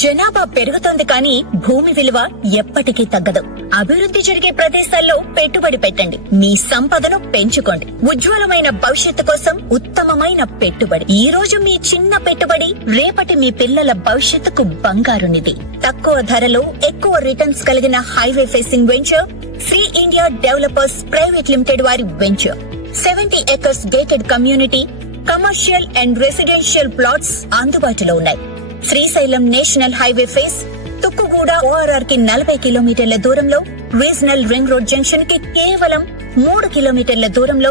జనాభా పెరుగుతోంది కానీ భూమి విలువ ఎప్పటికీ తగ్గదు. అభివృద్ధి జరిగే ప్రదేశాల్లో పెట్టుబడి పెట్టండి. మీ సంపదను పెంచుకోండి. ఉజ్వలమైన భవిష్యత్తు కోసం ఉత్తమమైన పెట్టుబడి. ఈ రోజు మీ చిన్న పెట్టుబడి రేపటి మీ పిల్లల భవిష్యత్తుకు బంగారు నిధి. తక్కువ ధరలో ఎక్కువ రిటర్న్స్ కలిగిన highway facing venture Sri India developers private limited వారి venture. 70 acres gated community, commercial and residential plots అందుబాటులో ఉన్నాయి. Srisailam national highway face, Tukkuguda ORR కి 40 కిలోమీటర్ల దూరంలో, రీజనల్ రింగ్ రోడ్ జంక్షన్ కి కేవలం 3 కిలోమీటర్ల దూరంలో,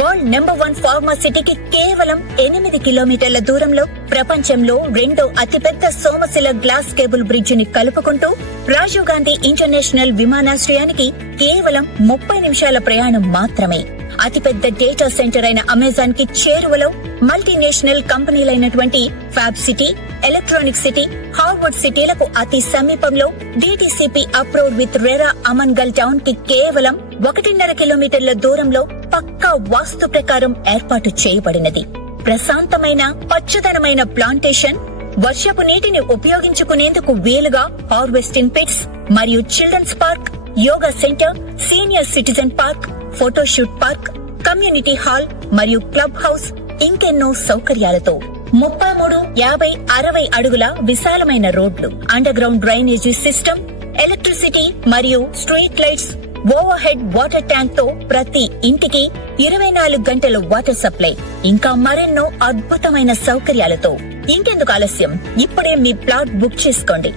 వరల్డ్ నెంబర్ 1 ఫార్మాసిటీకి కేవలం 8 కిలోమీటర్ల దూరంలో, ప్రపంచంలో రెండో అతిపెద్ద సోమశిల గ్లాస్ కేబుల్ బ్రిడ్జ్ ని కలుపుకుంటూ రాజీవ్ గాంధీ ఇంటర్నేషనల్ విమానాశ్రయానికి కేవలం 30 నిమిషాల ప్రయాణం మాత్రమే. అతిపెద్ద డేటా సెంటర్ అయిన అమెజాన్ కి చేరువలో, మల్టీనేషనల్ కంపెనీలైనటువంటి Fab City, Electronic City, Harvard సిటీలకు అతి సమీపంలో, DTCP approved with RERA Amangal town కి కేవలం 1.5 కిలోమీటర్ల దూరంలో పక్కా వాస్తు ప్రకారం ఏర్పాటు చేయబడినది. ప్రశాంతమైన పచ్చదనమైన ప్లాంటేషన్, వర్షపు నీటిని ఉపయోగించుకునేందుకు వీలుగా హార్వెస్టింగ్ పిట్స్ మరియు children's park, yoga centre, senior citizen park, photoshoot park, community hall మరియు క్లబ్ హౌస్ ఇంకెన్నో సౌకర్యాలతో 33, 50, 60 అడుగుల విశాలమైన రోడ్లు, underground drainage system, electricity మరియు street lights, overhead water tank తో ప్రతి ఇంటికి 24 గంటల వాటర్ సప్లై, ఇంకా మరెన్నో అద్భుతమైన సౌకర్యాలతో ఇంకెందుకు ఆలస్యం, ఇప్పుడే మీ ప్లాట్ బుక్ చేసుకోండి.